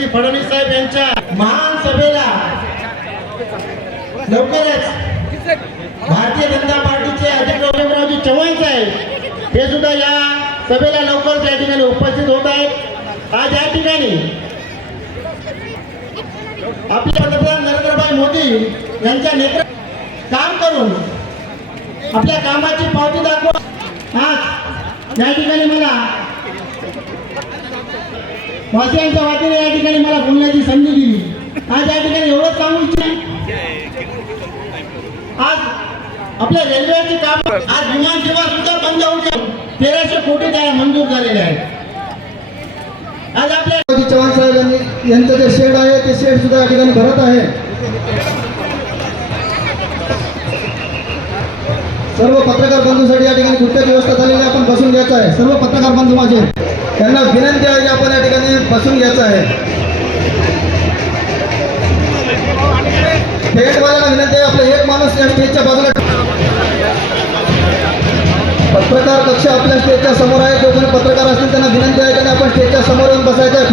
देवेंद्रजी फडणवीस साहेब यांच्या महान सभेला लवकरच भारतीय जनता पार्टीचे अजित रावजी चव्हाण साहेब हे सुद्धा या सभेला लवकरच या ठिकाणी उपस्थित होत आहेत. आज या ठिकाणी आपले पंतप्रधान नरेंद्रभाई मोदी यांच्या नेतृत्व काम करून आपल्या कामाची पावती दाखवा आज या ठिकाणी मला वासियांच्या वाटेने या ठिकाणी मला बोलण्याची संधी दिली. आज या ठिकाणी एवढंच सांगू इच्छा आज आपल्या रेल्वेचे काम आज विमान सेवा सुद्धा बंद होऊ तेराशे कोटी त्याला मंजूर झालेले आहेत. आज आपल्या शिवाजी चव्हाण साहेबांनी यांचं जे शेड आहे ते शेड सुद्धा या ठिकाणी भरत आहे. सर्व पत्रकार बंधूसाठी या ठिकाणी कुठल्या व्यवस्था झालेली आपण बसून घ्यायचं आहे. सर्व पत्रकार बंधू माझे. त्यांना विनंती आहे की आपण या ठिकाणी बसून घ्यायचं आहे. तिकीटवाल्याला विनंती आहे आपला एक माणूस या स्टेजच्या बाजूला पत्रकार कक्ष आपल्या स्टेजच्या समोर आहे. जो कोणी पत्रकार असतील त्यांना विनंती आहे की आपण स्टेजच्या समोर येऊन बसायचं आहे.